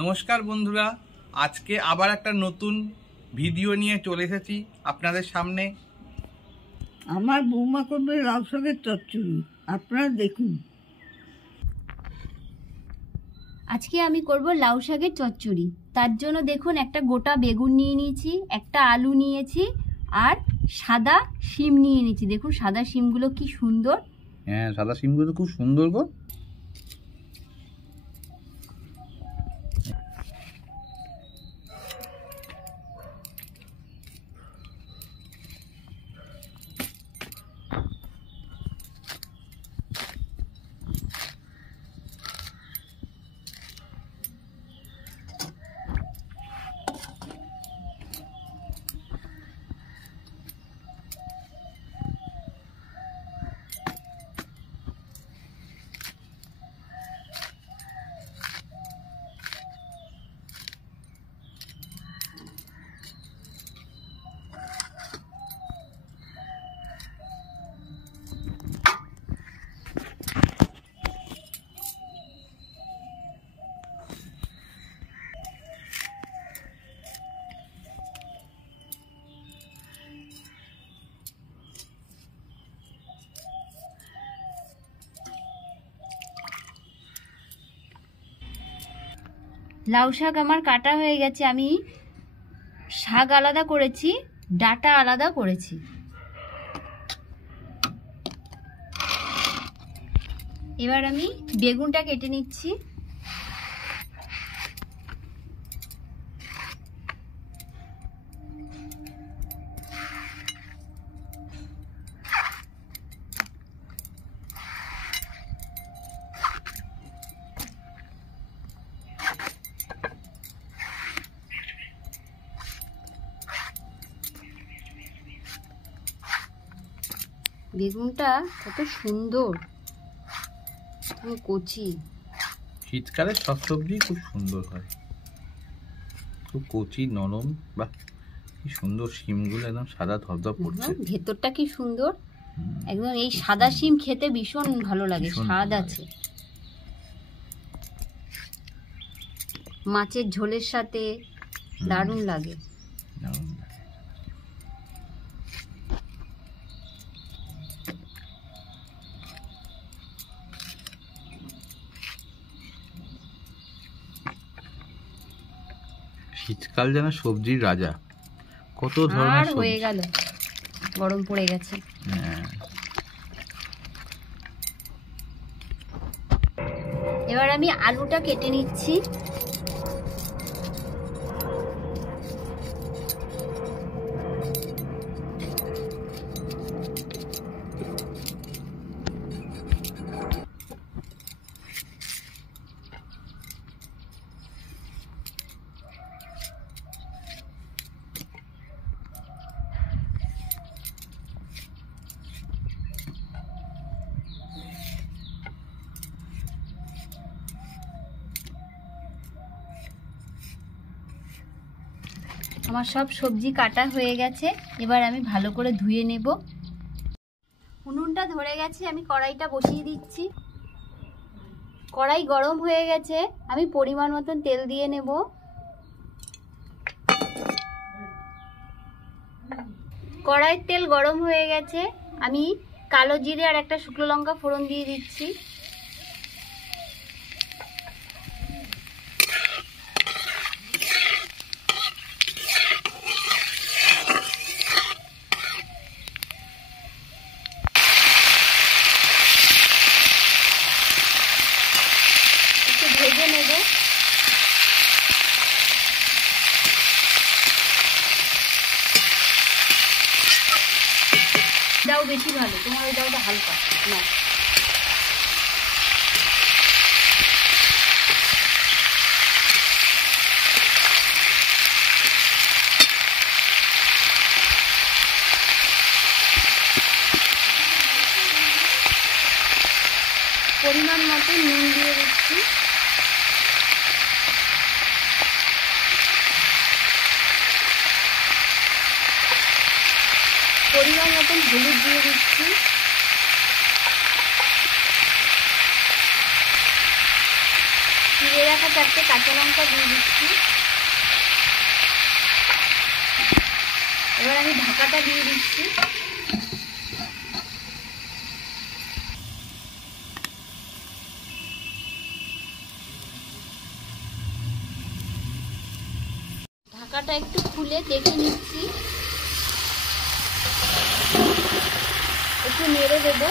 নমস্কার বন্ধুরা, আজকে আবার একটা নতুন ভিডিও নিয়ে চলে এসেছি আপনাদের সামনে। আমার বৌমা করবে লাউ শাকের চচ্চড়ি, আপনারা দেখুন। আজকে আমি করব লাউ শাকের চচ্চড়ি। তার জন্য দেখুন, একটা গোটা বেগুন নিয়ে নিয়েছি, একটা আলু নিয়েছি আর সাদা শিম নিয়ে নিয়েছি। দেখুন সাদা শিমগুলো কি সুন্দর। হ্যাঁ, সাদা শিমগুলো খুব সুন্দর গো। লাউ শাক আমার কাটা হয়ে গেছে। আমি শাক আলাদা করেছি, ডাঁটা আলাদা করেছি। এবার আমি বেগুনটা কেটে নিচ্ছি। বেগুনটা কত সুন্দর, কচি। শীতকালে সব সবজি খুব সুন্দর হয়, খুব কচি নরম। বাহ, কি সুন্দর শিমগুলো একদম সাদা ধবধব করছে। ভেতরটা কি সুন্দর একদম। এই সাদা শিম খেতে ভীষণ ভালো লাগে, স্বাদ আছে। মাছের ঝোলের সাথে দারুণ লাগে। শীতকাল যেন সবজির রাজা, কত ধরনের হয়ে গেল, গরম পড়ে গেছে। এবার আমি আলুটা কেটে নিচ্ছি। আমার সব সবজি কাটা হয়ে গেছে। এবার আমি ভালো করে ধুয়ে নেব। উনুনটা ধরে গেছে, আমি কড়াইটা বসিয়ে দিচ্ছি। কড়াই গরম হয়ে গেছে, আমি পরিমাণ মতন তেল দিয়ে নেব। কড়াইয়ের তেল গরম হয়ে গেছে, আমি কালো জিরে আর একটা শুকনো লঙ্কা ফোড়ন দিয়ে দিচ্ছি। ভেজে নেব। দাও বেশি ভালো, তোমার ওই দাওটা হালকা না। পরিমাণ মতো নুন দিয়ে দিচ্ছি। পরিমাণ মতন হলুদ দিয়ে দিচ্ছি। কুচিয়ে রাখা 4টে কাঁচা লঙ্কা দিয়ে দিচ্ছি। এবার আমি ঢাকাটা দিয়ে দিচ্ছি। ঢাকাটা একটু খুলে দেখে নিচ্ছি, একটু নেড়ে দেবো।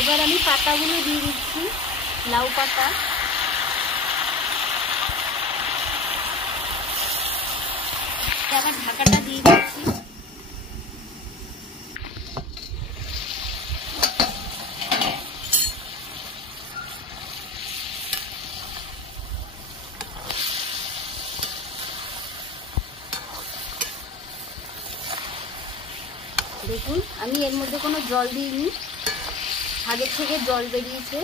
এবার আমি পাতাগুলো দিয়ে দিচ্ছি, লাউ পাতা। আবার ঢাকাটা দিয়ে দিচ্ছি। দেখুন আমি এর মধ্যে কোনো জল দিইনি, আগের থেকে জল বেরিয়েছে।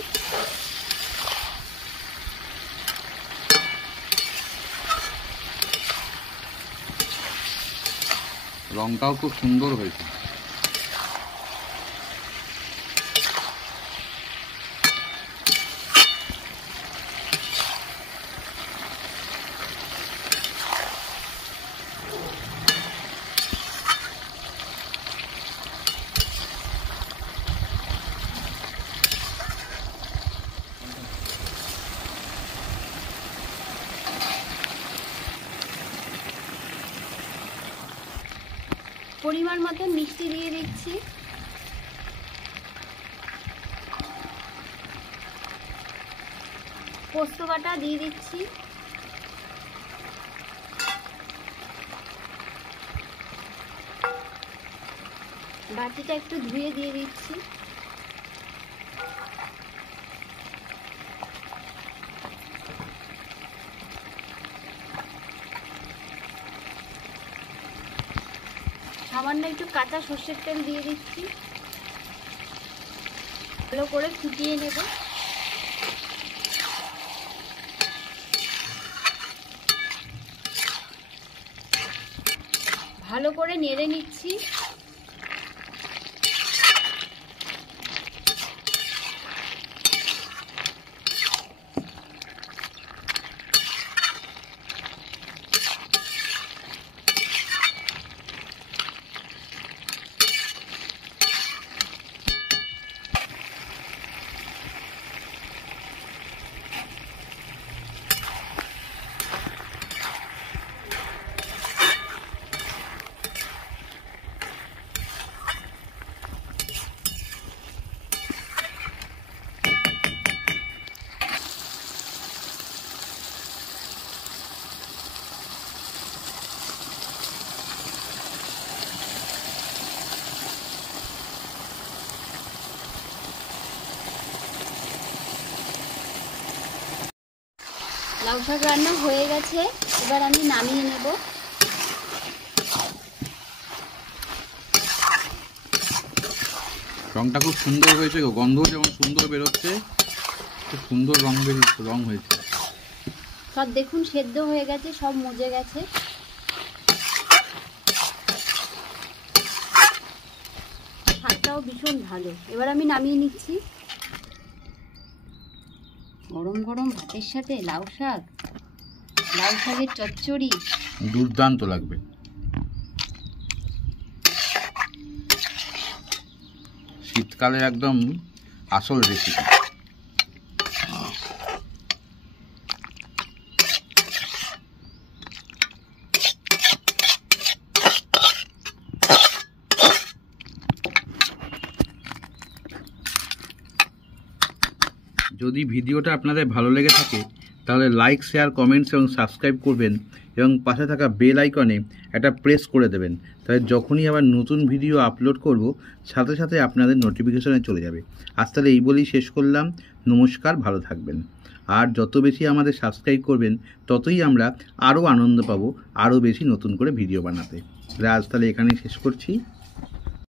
রংটাও খুব সুন্দর হয়েছে। পরিমাণ মতো মিষ্টি দিয়ে দিচ্ছি। পোস্ত বাটা দিয়ে দিচ্ছি। বাটিটা একটু ধুয়ে দিয়ে দিচ্ছি। সামান্য একটু কাঁচা সর্ষের তেল দিয়ে দিচ্ছি। ভালো করে ফুটিয়ে নেব। ভালো করে নেড়ে নিচ্ছি। লাউ শাক রান্না হয়ে গেছে, এবার আমি নামিয়ে নেব। রংটা খুব সুন্দর হয়েছে, গন্ধ যেমন সুন্দর বেরোচ্ছে, খুব সুন্দর রং হয়েছে। সব দেখুন সেদ্ধ হয়ে গেছে, সব মজে গেছে। শাকটাও ভীষণ ভালো। এবার আমি নামিয়ে নিচ্ছি। গরম গরম ভাতের সাথে লাউ শাকের চচ্চড়ি দুর্দান্ত লাগবে। শীতকালের একদম আসল রেসিপি। যদি ভিডিওটা আপনাদের ভালো লেগে থাকে তাহলে লাইক, শেয়ার, কমেন্টস এবং সাবস্ক্রাইব করবেন এবং পাশে থাকা বেল আইকনে একটা প্রেস করে দেবেন, তাহলে যখনই আবার নতুন ভিডিও আপলোড করব সাথে সাথে আপনাদের নোটিফিকেশনে চলে যাবে। আজ তাহলে এই বলেই শেষ করলাম। নমস্কার, ভালো থাকবেন। আর যত বেশি আমাদের সাবস্ক্রাইব করবেন ততই আমরা আরও আনন্দ পাবো, আরও বেশি নতুন করে ভিডিও বানাতে। আজ তাহলে এখানেই শেষ করছি।